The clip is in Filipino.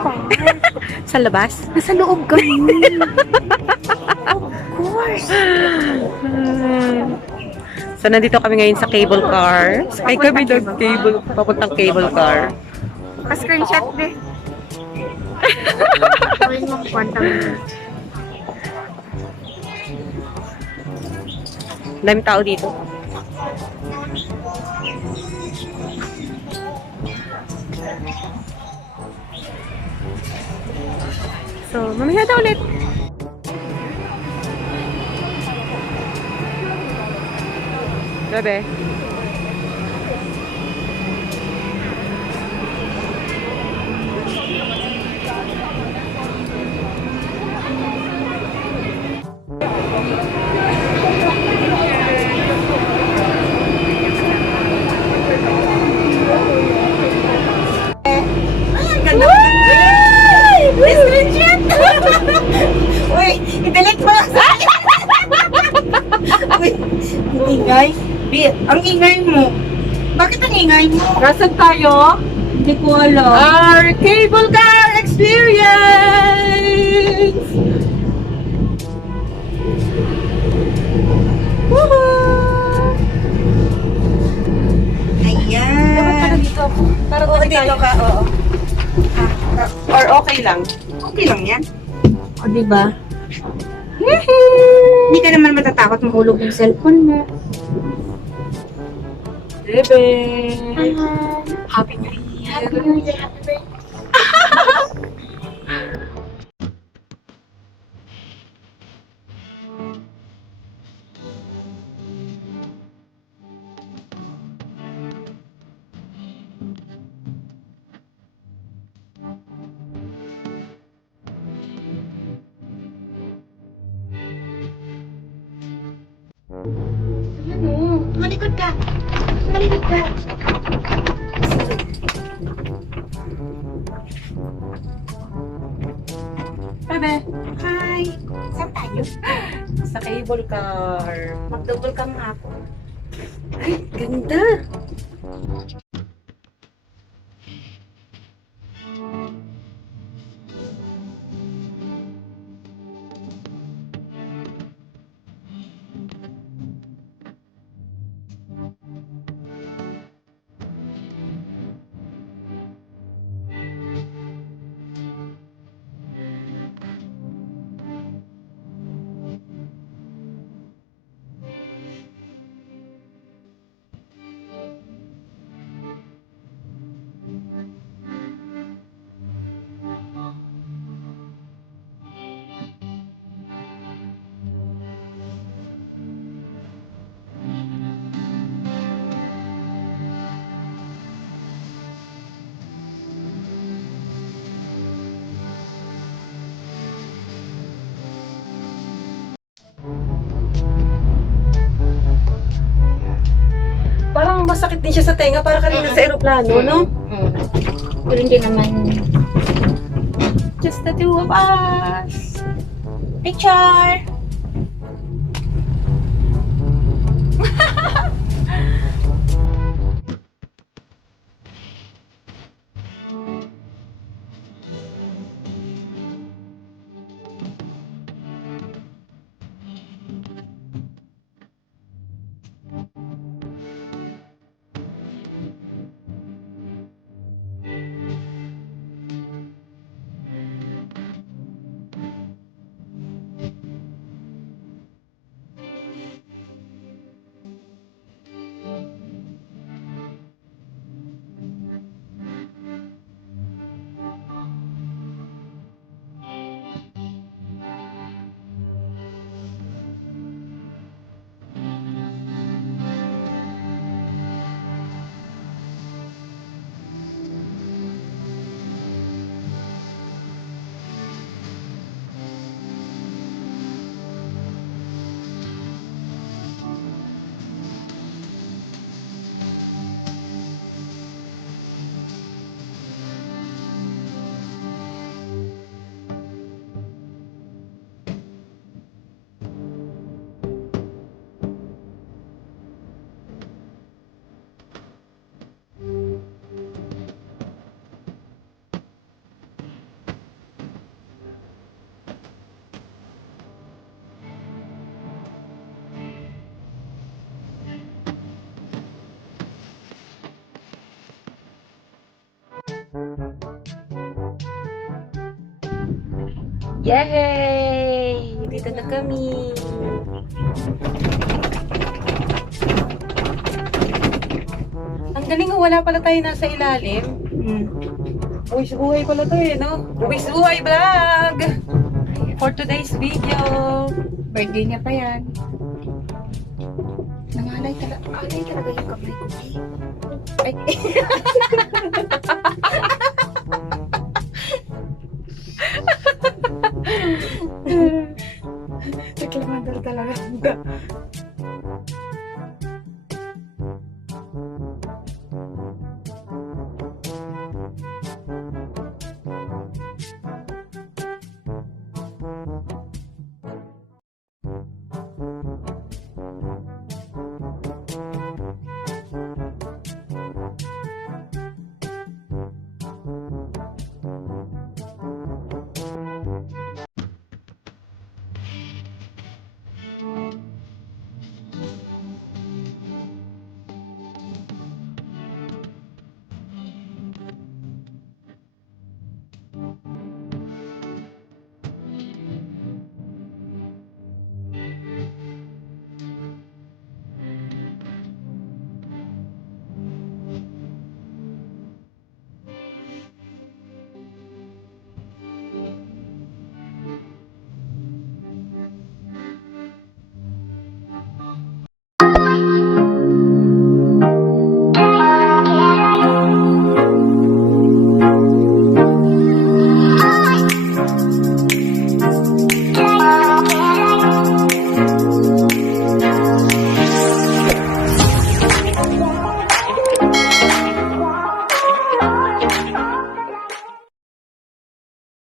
car. Sa labas? Nasa loob kami. Of course. So, nandito kami ngayon sa cable car. Sakay kami ng cable, papuntang cable car. Pa-screenshot din. Gawin mo kwanta mo. Dami tao dito. So, mamaya na ulit. Bebe. Pa-screenshot! Uy, i-delete mo lang sa akin. Uy, ang ingay. Ang ingay mo. Bakit ang ingay mo? Nasaan tayo? Hindi ko alam. Our cable car experience! Woohoo! Ayan. Dapat pala dito. Parang Oo, dito ka. Oo. Or okay lang. Okay lang yan. O, diba? Hindi ka naman matatakot mahulog yung cellphone mo. Bebe! Happy New Year. Happy New Year. Happy birthday. Ano? Malikod ka. Malikod ka. Bebe! Hi. Saan tayo? Sa cable car. Mag-double cam nga ako. Ay, ganda! Parang masakit din siya sa tenga para kanina sa aeroplano, no? Pero hindi naman. Just the two of us! Picture! Yay! Dito na kami. Ang galing, wala pala tayo nasa ilalim. Buwis buhay pala to no? Buwis buhay vlog! For today's video. Birthday niya pa yan. Nangalay talaga yung kamay ko. Ay.